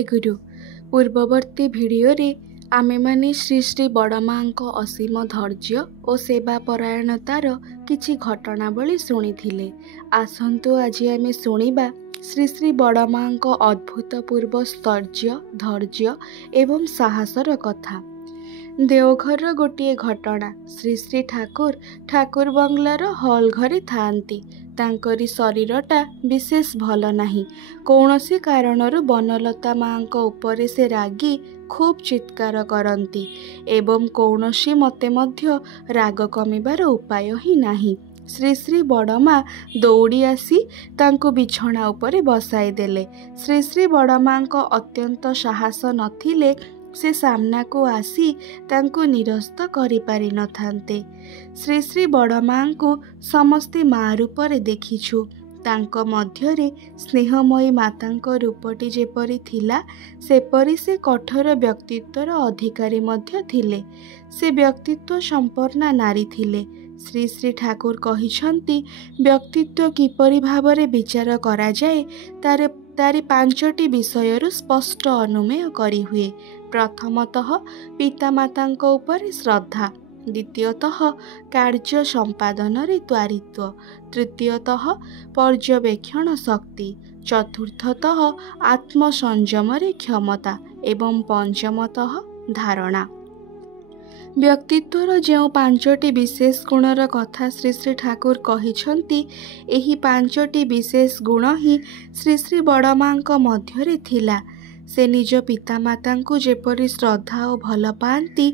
जय गुरु। पूर्ववर्ती भिडियोरे आमेमाने श्री श्री बड़मांको असीम धैर्य और सेवा परायणतार किछि घटनावली शुणिथिले। आसंतु आज आमे शुणिबा श्री श्री बड़मांको अद्भुतपूर्व स्थैर्य धैर्य एवं साहसर कथा। देवघर गोटे घटना। श्री श्री ठाकुर बंगलार हॉल घरे थांती। तांकरी शरीरटा विशेष भल नाही। कौनसी कारणरू बनलता मांको उपरे से रागी खूब चित्कार करती एवं कौनसी मते मध्य राग कमिबार उपाय ही नाही। श्री श्री बड़मा दौड़ी आसी तांको बिछଣା उपरे बसाई देले। श्री श्री बड़मांको अत्यंत साहस नथिले से सामना को आसी तांको निरस्त करि पारि न थांते। श्री श्री बड़मां को समस्ते माँ रूपरे देखिछु। तांको मध्यरे स्नेहमयी मातांको रूपटी जेपरि थिला सेपरि से कठोर व्यक्तित्वर अधिकारी मध्य थिले। से व्यक्तित्व संपन्ना नारी थिले। श्री श्री ठाकुर कहिछंती व्यक्तित्व किपरि भावरे विचार करा जाए तारी 5टी विषयरु स्पष्ट अनुमेय करी हुए। प्रथमतः पितामातांको उपरे श्रद्धा, द्वितीयतः कार्य संपादन रे त्वरित्व, तृतीयतः पर्यवेक्षण शक्ति, चतुर्थतः आत्मसंयम रे क्षमता एवं पंचमतः धारणा। व्यक्तित्वर जो 5टी विशेष गुणर कथा श्री श्री ठाकुर कहिछंती एही 5टी विशेष गुण ही श्री श्री बड़मांको मध्यरे थिला। से निज पितामातांकु जेपरि श्रद्धा और भल पाती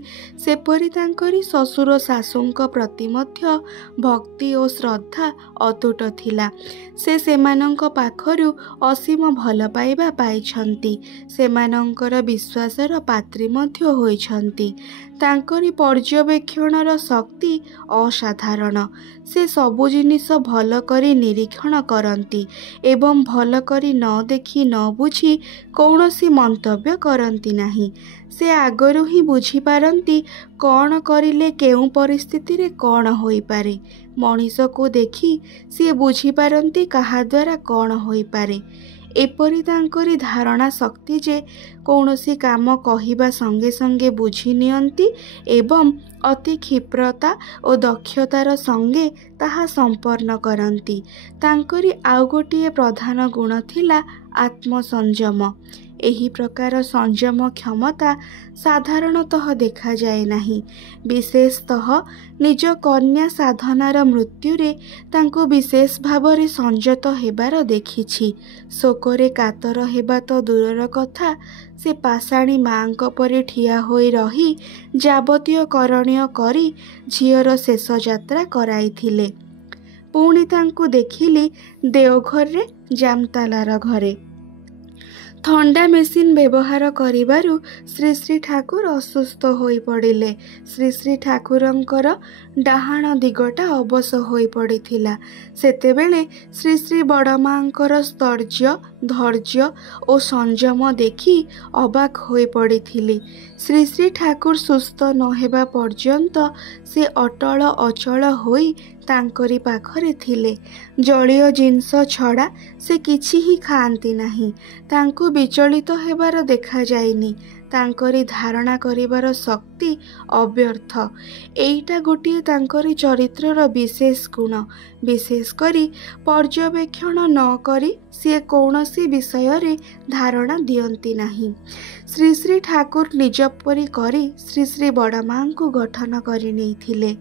सेपरि तांकरी ससुर सासूंको प्रति मध्य भक्ति और श्रद्धा अतुट थिला। से सेमानंको पाखरु असीम भल पाइबा पाइछंती। सेमानंकर विश्वासर पात्री मध्य होइछंती। तांकरी पर्यवेक्षणर शक्ति असाधारण। से सबु जिनिस भल करी निरीक्षण करती एवं भल करी न देखी न बुझी कौनसी मंतव्य करती नहीं। से आगरू ही बुझी पारती कौन करिले केउ परिस्थिति रे कौन होई पारे। मनीष को देखी सी बुझी पारती कहा द्वारा कौन होई पारे। एपरी तांकरी धारणा शक्ति जे कौनसी काम कहिबा संगे संगे बुझी नियंती एवं अति क्षिप्रता और दक्षतार संगे ताहा संपन्न करती। तांकरी आउ गोटिए प्रधान गुण थिला आत्मसंयम। एही प्रकार संयम क्षमता साधारणतः देखा जाए नहीं। विशेषतः निज कन्या साधनार मृत्युरे तांको विशेष भावरे संयत हेबार देखिछि। शोकरे कातर हेबा तो दूरर कथा से पाषाणी मांको परे ठिया होई रही जाबतीय करणीय करी झियर शेष यात्रा कराइथिले। पुणी तांको देखिली देवघर रे जामतालार घरे। थंडा मेसिन व्यवहार करिबारु श्री श्री ठाकुर असुस्थ होई पड़िले। श्री श्री ठाकुरंकर डाहाण दिगटा अवश होई पड़िथिला। सेतेबेले श्री श्री बड़मांकर स्थैर्य धैर्य और संयम देखी अबाक होई पड़िथिली। श्री श्री ठाकुर सुस्थ न हेबा पर्यंत से अटल अचल होई तांकरी पाखरे थिले। जलीय जिनस छड़ा से किछि ही खाआंती नाही। तांकु विचलित हेबार देखा जाइनी। तांकरी धारणा करिबार शक्ति अव्यर्थ। एइटा गोटिए तांकरी चरित्रर विशेष गुण। विशेष करी पर्यवेक्षण न करी से कौनसी विषय रे धारणा दियंती नाही। श्री श्री ठाकुर निजपरी करी श्री श्री बड़मां को गठन करि नेइथिले।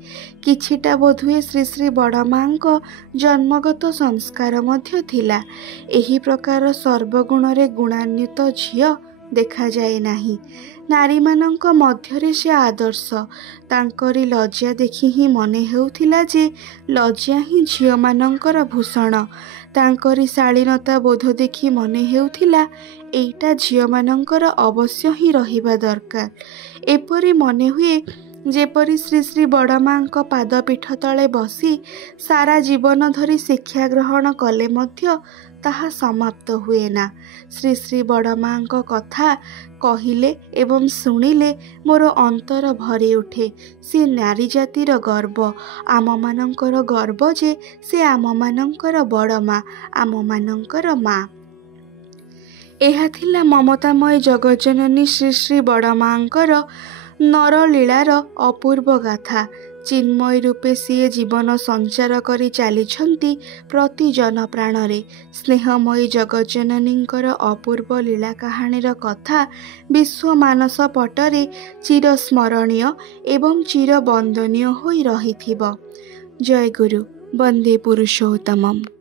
किछिटा बोधुए श्री श्री बड़मां को जन्मगत संस्कार मध्य थिला। एही प्रकार सर्वगुण रे गुणान्वित झियो देखा जाए नाही। नारी मानंक मध्यरे से आदर्श। तांकरी लज्जा देखि ही मने हेउथिला जे लज्जा ही झियो मानंकर भूषण। तांकरी शालीनता बोध देखि मने हेउथिला एइटा झियो मानंकर अवश्य ही रहिबा दरकार। एपरि मने हुए जेपरि श्री श्री बड़मांक पादपीठ तले बसी सारा जीवन धरी शिक्षा ग्रहण कले मध्य ताहा समाप्त हुए ना। श्री श्री बड़मांक कथा कहिले एवं शुणिले मोर अंतर भरी उठे। से नारी जातिर गर्व, आम मानंकर गर्व जे से आम मानंकर बड़ माँ, आम मानंकर माँ। ଏହା ଥିଲା ମମତାମୟୀ ଜଗଜ୍ଜନନୀ ଶ୍ରୀ ଶ୍ରୀ ବଡ଼ମାଙ୍କର ନରଲୀଳାର ଅପୂର୍ବ ଗାଥା। ଚିନ୍ମୟୀ ରୂପେ ସିଏ ଜୀବନ ସଞ୍ଚାର କରି ଚାଲିଛନ୍ତି ପ୍ରତି ଜନପ୍ରାଣରେ। ସ୍ନେହମୟୀ ଜଗଜ୍ଜନନୀଙ୍କର ଅପୂର୍ବ ଲୀଳା କାହାଣୀର କଥା ବିଶ୍ୱ ମାନସ ପଟରେ ଚିରସ୍ମରଣୀୟ ଏବଂ ଚିରବନ୍ଦନୀୟ ହୋଇ ରହିଥିବ। ଜୟ ଗୁରୁ। ବନ୍ଦେ ପୁରୁଷୋତ୍ତମମ୍।